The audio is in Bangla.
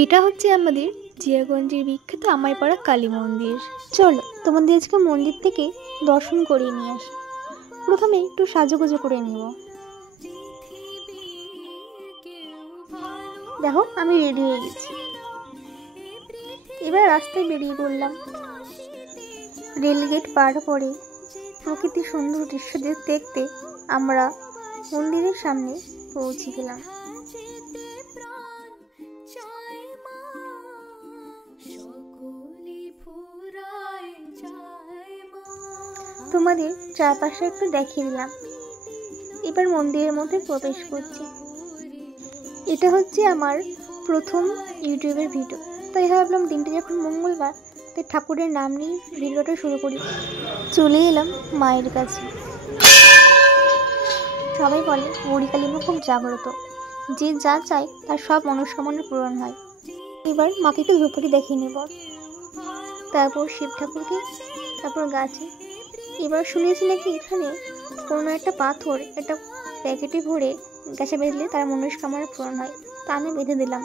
এটা হচ্ছে আমাদের জিয়াগঞ্জের বিখ্যাত আমাইপাড়া কালী মন্দির। চলো তোমাদের আজকে মন্দির থেকে দর্শন করিয়ে নিয়ে আসি। প্রথমে একটু সাজুগুজু করে নিব। দেখো আমি রেডি হয়ে গেছি। এবার রাস্তায় বেরিয়ে পড়লাম। রেলগেট পার করে প্রকৃতির সুন্দর দৃশ্য দেখতে আমরা মন্দিরের সামনে পৌঁছে গেলাম। তোমাদের চারপাশে একটু দেখিয়ে দিলাম। এবার মন্দিরের মধ্যে প্রবেশ করছি। এটা হচ্ছে আমার প্রথম ইউটিউবের ভিডিও, তাই ভাবলাম দিনটা যখন মঙ্গলবার, তাই ঠাকুরের নাম নিয়ে ভিডিওটা শুরু করি। চলে এলাম মায়ের কাছে। সবাই বলে বুড়িকালী মা খুব জাগ্রত, যে যা চায় তার সব মনস্কামনা পূরণ হয়। এবার মাকে একটু ধূপকাঠি দেখিয়ে নেব, তারপর শিব ঠাকুরকে, তারপর গাছে। এবার শুনেছি নাকি এখানে কোনো একটা পাথর একটা প্যাকেটে ভরে গাছে বেঁধলে তার মনস্কামনা পূরণ হয়, তা আমি বেঁধে দিলাম।